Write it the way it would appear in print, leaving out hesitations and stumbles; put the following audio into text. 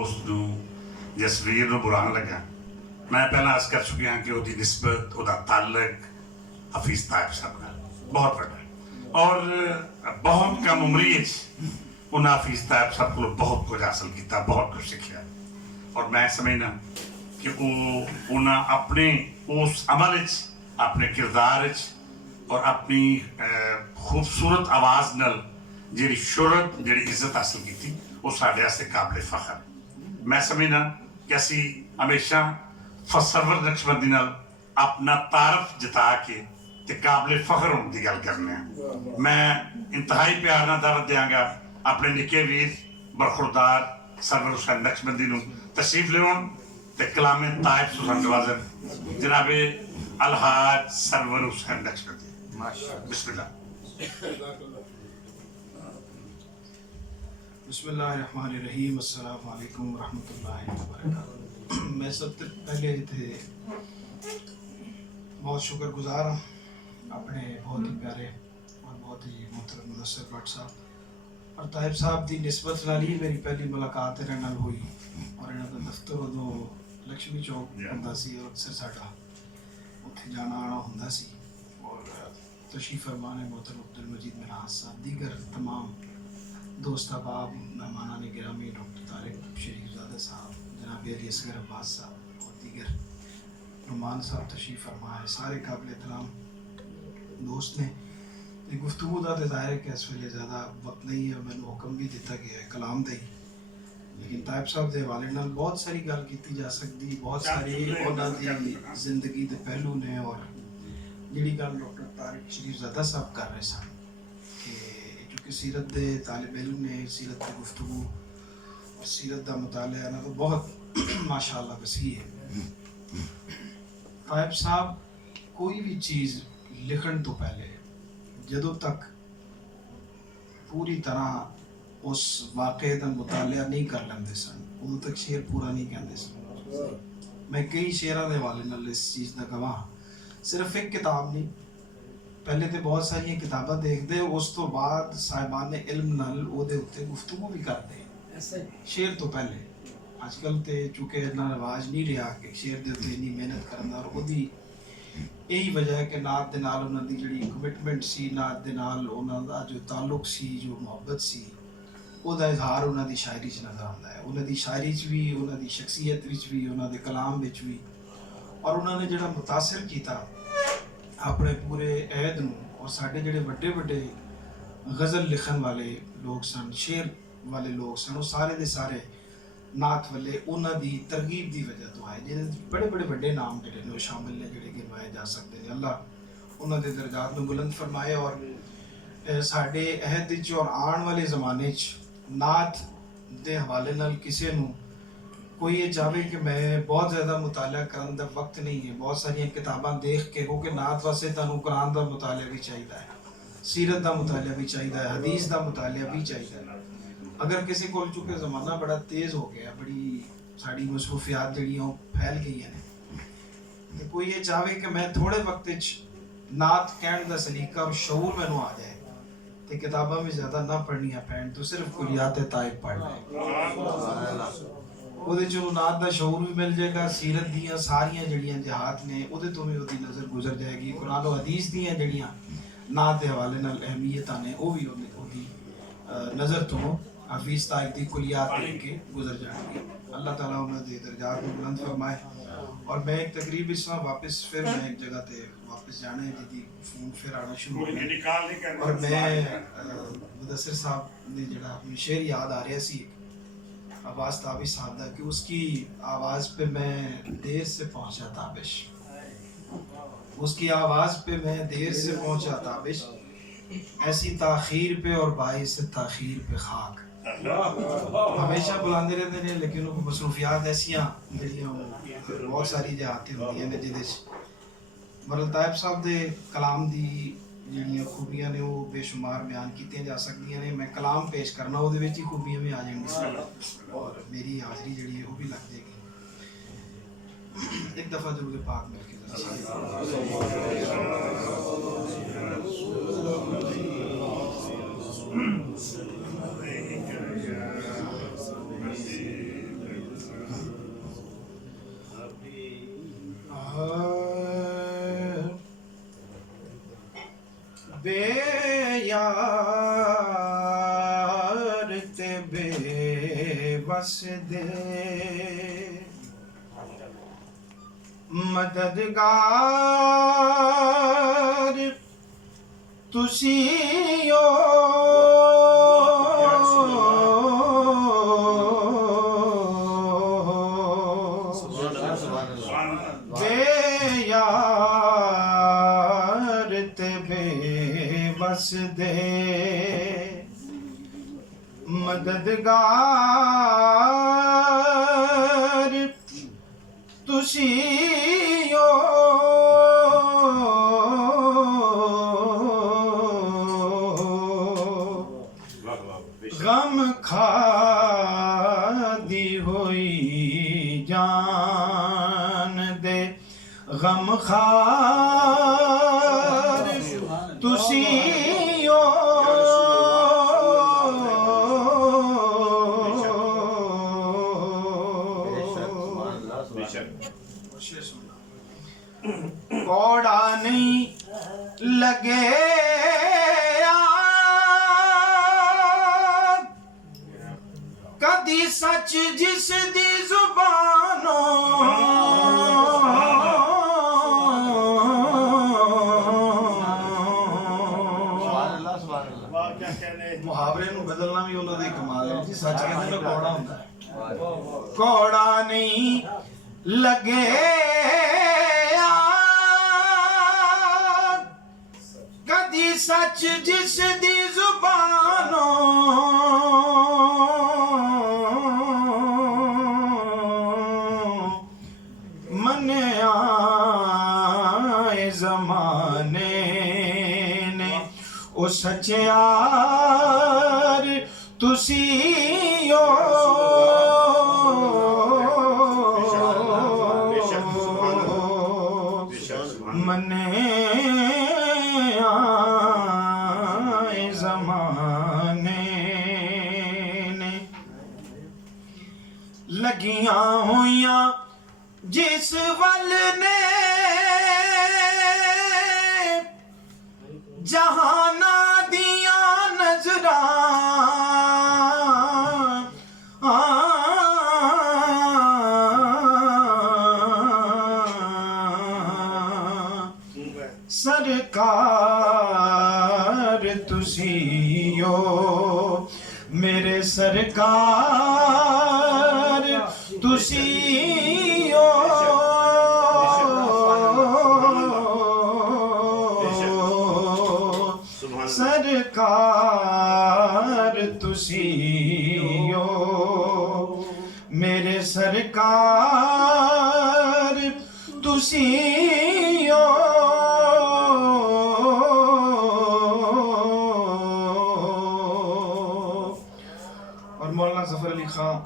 دوست نو جسویر نو برا نہ لگا. میں پہلا عرض کر چکی ہوں کہ وہ نسبت وہ تعلق حفیظ طائب صاحب کا بہت بڑا ہے اور بہت کم عمری انہیں حفیظ طائب صاحب کو بہت کچھ حاصل کیا, بہت کچھ سیکھا. اور میں سمجھنا کہ وہ انہیں اپنے اس عمل اپنے کردار اور اپنی خوبصورت آواز نال جیڑی شہرت جیڑی عزت حاصل کی تھی وہ سارے واسطے قابل فخر. میں سمجھنا کہ اسی ہمیشہ سرور نقشبندی نال اپنا تعارف جتا کے تے قابل فخر ہونے کی گل کرنے ہیں. میں انتہائی پیار نال دعوت دیاں گا اپنے نکے ویر برخوردار سرور حسین نقشبندی نو تشریف لیون تے کلام طائب سوزن نوازن جناب الحاج سرور حسین نقشبندی. بسم اللہ. بسم اللہ الرحمن الرحیم. السلام علیکم ورحمۃ اللہ وبرکاتہ. میں سب سے پہلے تھے بہت شکر گزار ہوں اپنے بہت ہی پیارے اور بہت ہی محترم مدثر بٹ صاحب اور طائب صاحب دی نسبت نال ہی میری پہلی ملاقات انہاں نال ہوئی. اور انہاں دا دفتر ادو لکشمی چوک ہوندا سی اور اکثر ساڈا اتنے جانا آنا ہوندا سی. اور تشریف فرمان محترم عبدالمجید منہاس صاحب, دیگر تمام دوست احباب, مہمانان گرامی, ڈاکٹر طارق شریف زادہ صاحب, جناب علی اصغر عباس صاحب اور دیگر نعمان صاحب تشریف فرمائے, سارے قابل احترام دوست نے. گفتگو کا تو ظاہر ہے کہ اس ویلے زیادہ وقت نہیں ہے, مینوں حکم بھی دیتا گیا ہے کلام دا ہی, لیکن طائب صاحب دے حوالے نال بہت ساری گل کیتی جا سکتی, بہت ساری انہاں دی زندگی دے پہلو نے. اور جڑی گل ڈاکٹر طارق شریف زادہ صاحب کر رہے سن کہ سیرت دے طالب علم نے, سیرت کی گفتگو اور سیرت دا مطالعہ نہ تو بہت ماشاءاللہ وسیع ہے. طائب صاحب کوئی بھی چیز لکھن تو پہلے جدوں تک پوری طرح اس واقعے دا مطالعہ نہیں کر لیندے سن ادوں تک شعر پورا نہیں کہندے سن. میں کئی شعراں دے حوالے نال اس چیز دا گواہ. صرف ایک کتاب نہیں, پہلے تو بہت ساری کتاباں دیکھتے, اس تو بعد صاحبان علم نال او دے اوتے گفتگو بھی کرتے شعر تو پہلے. اج کل تے چونکہ اتنا رواج نہیں رہا کہ شعر دے اوتے اتنی محنت کرنا, اور وہ دی یہی وجہ ہے کہ نعت دے نال انہاں دی جڑی کمٹمنٹ سی, نعت دے نال انہاں دا جو تعلق سی, جو محبت سی, او دا اظہار انہاں دی شاعری چ نظر آندا ہے. انہاں دی شاعری چ بھی, انہاں دی شخصیت وچ بھی, انہاں دے کلام وچ بھی. اور انہوں نے جڑا متاثر کیتا اپنے پورے عہد نو, اور ساڈے جڑے بڑے بڑے غزل لکھن والے لوگ سن, شعر والے لوگ سن, وہ سارے دے سارے نعت والے انہاں دی ترغیب دی وجہ تو آئے, جن بڑے بڑے بڑے نام جڑے نے شامل نے جڑے گنوائے جا سکتے ہیں. اللہ انہاں دے درجات نو بلند فرمائے. اور ساڈے عہد وچ اور آن والے زمانے چ نعت دے حوالے نال کسے نو کوئی یہ چاہے کہ میں بہت زیادہ مطالعہ کرن دا وقت نہیں ہے, بہت ساری کتاباں دیکھ کے کیونکہ نعت واسطے تانوں قرآن دا مطالعہ بھی چاہیے ہے, سیرت دا مطالعہ بھی چاہیے ہے, حدیث دا مطالعہ بھی چاہیے ہے. اگر کسی کو چونکہ زمانہ بڑا تیز ہو گیا, بڑی ساری مصروفیات جڑیاں پھیل گئی ہیں, کوئی یہ چاہے کہ میں تھوڑے وقت نعت کہن دا سلیقہ اور شعور مینوں آ جائے تو کتاباں میں زیادہ نہ پڑھنیاں پین, تو صرف کلیات طائب پڑھ لیں. وہ نعت دا شعور بھی مل جائے گا, سیرت دیاں ساریاں جڑیاں جہات نے وہ تو بھی وہ نظر گزر جائے گی, قرآن و حدیث دیاں جڑیاں نعت دے حوالے نال اہمیت نے وہ بھی نظر تو حفیظ طائب دی کلیات دیکھ کے گزر جائیں گی. اللہ تعالیٰ انہوں دے درجات کو بلند فرمائے. اور میں ایک تقریب اس طرح واپس پھر میں ایک جگہ تے واپس جانے ہیں جدی فون پھر آنا شروع ہو گیا, اور میں مدثر صاحب نے جڑا اپنی شعر یاد آ رہا سی آواز تابش صاحب دا, کہ اس کی آواز پہ میں دیر سے پہنچا تابش, اس کی آواز پہ میں دیر سے پہنچا تابش, ایسی تاخیر پہ اور باعث تاخیر پہ خاک. ہمیشہ بلاندے رہتے ہیں لیکن وہ مصروفیات ایسیاں جڑیاں بہت ساری جہاتیں ہوندیاں نے جہدے مرل طائب صاحب دے کلام دی جڑیاں خوبیاں نے وہ بے شمار بیان کیتیاں جا سکتیاں نے. میں کلام پیش کرنا وہ دے وچ ہی خوبیاں میں آ جائیں گی اور میری حاضری جڑی ہے وہ بھی لگ جائے گی. ایک دفعہ درود پاک مل کے ਵਸਦੇ ਮਦਦਗਾਰ ਤੁਸੀਂ ਓ ਬੇਯਾਰ ਤੇ ਬੇਵਸਦੇ ਮਦਦਗਾਰ ਤੁਸੀਂ ਓ ਗਮ ਖਾਦੀ ਹੋਈ ਜਾਨ ਦੇ ਗਮ ਖਾਰ ਤੁਸੀਂ ਓ ਕੋੜਾ ਨਹੀਂ ਲਗੇ ਕਦੀ ਸੱਚ ਜਿਸ ਦੀ ਜ਼ੁਬਾਨੋਂ ਮੁਹਾਵਰੇ ਨੂੰ ਬਦਲਣਾ ਵੀ ਉਹਨਾਂ ਦਾ ਹੀ ਕਮਾਲ ਹੈ ਜੀ ਸੱਚ ਕਹਿੰਦੇ ਨੇ ਕੋੜਾ ਹੁੰਦਾ ਹੈ ਕੋੜਾ ਨਹੀਂ ਲਗੇ ਕਦੀ ਸੱਚ ਜਿਸ ਦੀ ਜ਼ੁਬਾਨੋਂ ਮੰਨਿਆ ਜ਼ਮਾਨੇ ਨੇ ਉਹ ਸੱਚਿਆਰ ਤੁਸੀਂ ਓ ਮੰਨਿਆ ਜ਼ਮਾਨੇ ਨੇ ਲੱਗੀਆਂ ਹੋਈਆਂ ਜਿਸ ਵੱਲ ਨੇ ਜਹਾਨਾਂ ਦੀਆਂ ਨਜ਼ਰਾਂ ਸਰਕਾਰ ਤੁਸੀਂ ਓ ਮੇਰੇ ਸਰਕਾਰ ਤੁਸੀਂ ਓ ਸਰਕਾਰ ਤੁਸੀਂ ਓ ਮੇਰੇ ਸਰਕਾਰ ਤੁਸੀਂ ਓ اور مولانا ظفر علی خان